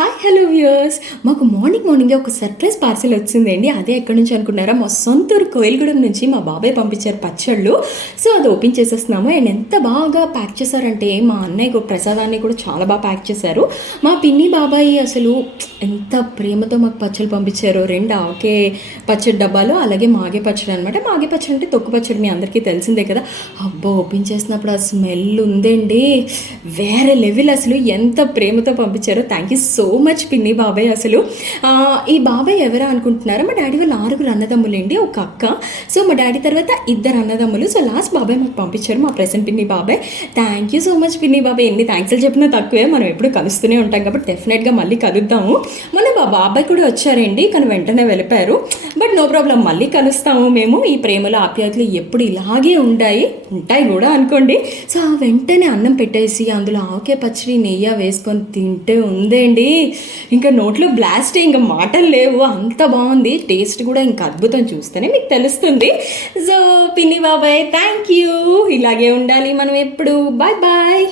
Hi hello viewers, మాకు మార్నింగే ఒక సర్ప్రైజ్ పార్సిల్ వచ్చిందండి. అదే ఎక్కడి నుంచి అనుకున్నారా, మా సొంతూరు కోయిలగూడెం నుంచి మా బాబాయ్ పంపించారు పచ్చళ్ళు. సో అది ఓపెన్ చేసేస్తున్నాము. అండ్ ఎంత బాగా ప్యాక్ చేశారంటే మా అన్నయ్య ప్రసాదాన్ని కూడా చాలా బాగా ప్యాక్ చేశారు. మా పిన్ని బాబాయ్ అసలు ఎంత ప్రేమతో మాకు పచ్చళ్ళు పంపించారు. రెండు ఆకే పచ్చడి డబ్బాలు, అలాగే మాగే పచ్చడి అనమాట. మాగే పచ్చడి అంటే తొక్కు పచ్చడి, మీ అందరికీ తెలిసిందే కదా. అబ్బా, ఓపెన్ చేసినప్పుడు ఆ స్మెల్ ఉందండి, వేరే లెవెల్. అసలు ఎంత ప్రేమతో పంపించారో. థ్యాంక్ యూ సో మచ్ పిన్ని బాబాయ్. అసలు ఈ బాబాయ్ ఎవరా అనుకుంటున్నారా, మా డాడీ వాళ్ళు 6 అన్నదమ్ములండి, ఒక అక్క. సో మా డాడీ తర్వాత 2 అన్నదమ్ములు. సో లాస్ట్ బాబాయ్ మాకు పంపించారు, మా ప్రెసెంట్ పిన్ని బాబాయ్. థ్యాంక్ యూ సో మచ్ పిన్ని బాబాయ్. ఎన్ని థ్యాంక్స్లు చెప్పినా తక్కువే, మనం ఎప్పుడు కలుస్తూనే ఉంటాం కాబట్టి డెఫినెట్గా మళ్ళీ కలుద్దాము. మొన్న మా బాబాయ్ కూడా వచ్చారండి, కానీ వెంటనే వెళ్ళిపోయారు. బట్ నో ప్రాబ్లం, మళ్ళీ కలుస్తాము మేము. ఈ ప్రేమలు ఆప్యాయతలు ఎప్పుడు ఇలాగే ఉంటాయి కూడా అనుకోండి. సో ఆ వెంటనే అన్నం పెట్టేసి అందులో ఆకే పచ్చడి నెయ్యి వేసుకొని తింటే ఉందండి, ఇంకా నోట్లో బ్లాస్ట్, ఇంకా మాటలు లేవు, అంత బాగుంది. టేస్ట్ కూడా ఇంకా అద్భుతం, చూస్తేనే మీకు తెలుస్తుంది. సో పిన్ని బాబాయ్ థ్యాంక్ యూ, ఇలాగే ఉండాలి మనం ఎప్పుడు. Bye bye.